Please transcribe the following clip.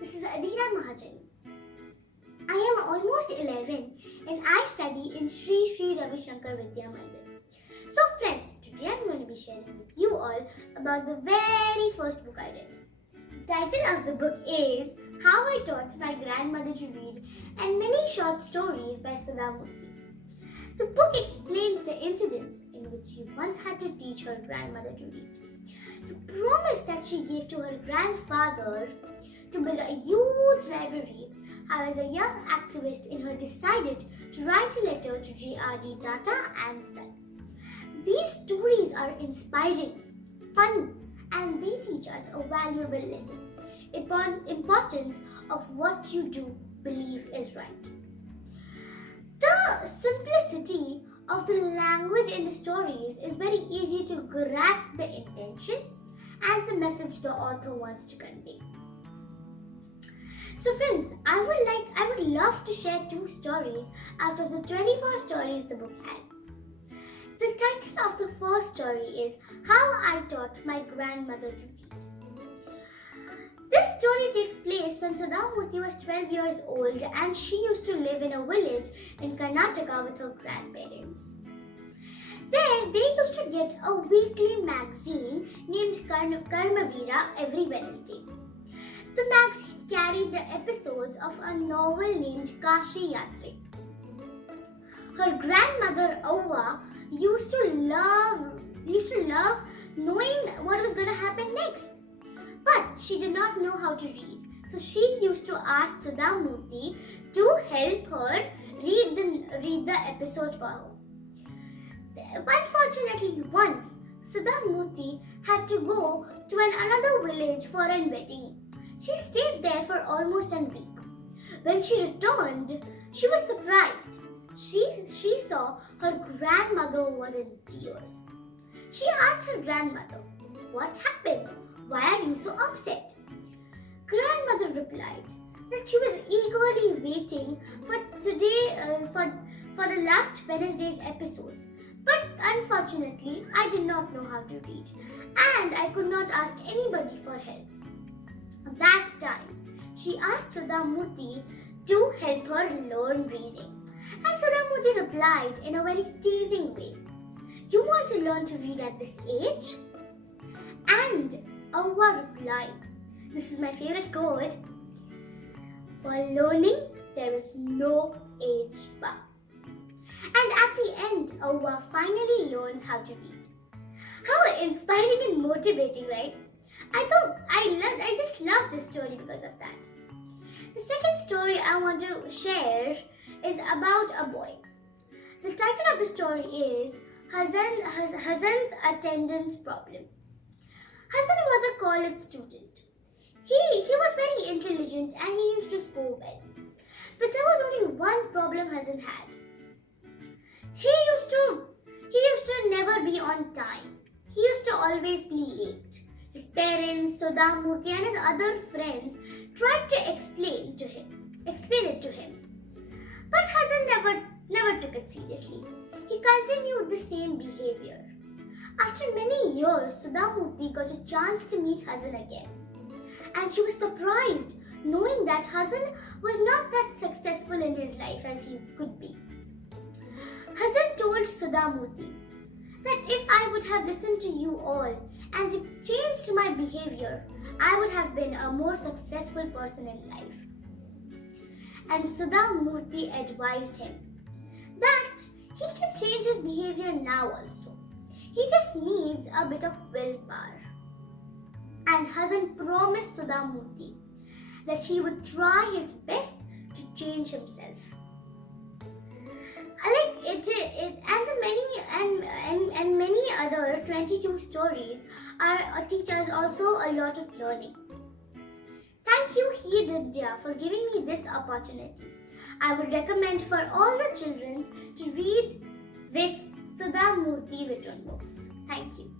This is Adira Mahajani. I am almost 11 and I study in Sri Sri Ravi Shankar Vidya Mandir. So friends, today I am going to be sharing with you all about the very first book I read. The title of the book is How I Taught My Grandmother to Read and Many Short Stories by Sudha Murthy. The book explains the incidents in which she once had to teach her grandmother to read. The promise that she gave to her grandfather to build a huge library, how as a young activist in her decided to write a letter to J.R.D. Tata and son. These stories are inspiring, fun, and they teach us a valuable lesson upon importance of what you do believe is right. The simplicity of the language in the stories is very easy to grasp the intention and the message the author wants to convey. So friends, I would love to share 2 stories out of the 24 stories the book has. The title of the first story is How I Taught My Grandmother to Read. This story takes place when Sudha Murthy was 12 years old and she used to live in a village in Karnataka with her grandparents. There, they used to get a weekly magazine named Karmavira every Wednesday. The magazine carried the episodes of a novel named Kashi Yatre. Her grandmother Avva used to love knowing what was going to happen next. But she did not know how to read. So she used to ask Sudha Murthy to help her read the episode for her. Unfortunately, once Sudha Murthy had to go to another village for a wedding. She stayed there for almost a week. When she returned, she was surprised. She saw her grandmother was in tears. She asked her grandmother, "What happened? Why are you so upset?" Grandmother replied that she was eagerly waiting for the last Wednesday's episode. But unfortunately, I did not know how to read and I could not ask anybody for help. That time, she asked Sudha Murthy to help her learn reading. And Sudha Murthy replied in a very teasing way, "You want to learn to read at this age?" And Avva replied, this is my favorite quote, "For learning, there is no age bar." And at the end, Avva finally learns how to read. How inspiring and motivating, right? I just love this story because of that. The second story I want to share is about a boy. The title of the story is Hassan's Attendance Problem. Hassan was a college student. He was very intelligent and he used to score well. But there was only one problem Hassan had. He used to never be on time. He used to always be late. His parents, Sudha Murthy and his other friends tried to explain it to him. But Hassan never took it seriously. He continued the same behavior. After many years, Sudha Murthy got a chance to meet Hassan again. And she was surprised knowing that Hassan was not that successful in his life as he could be. Hassan told Sudha Murthy that if I would have listened to you all and changed my behavior, I would have been a more successful person in life. And Sudha Murthy advised him that he can change his behavior now also. He just needs a bit of willpower. And Hassan promised Sudha Murthy that he would try his best to change himself. And many other 22 stories teach us also a lot of learning. Thank you, Heed India, for giving me this opportunity. I would recommend for all the children to read this Sudha Murthy written books. Thank you.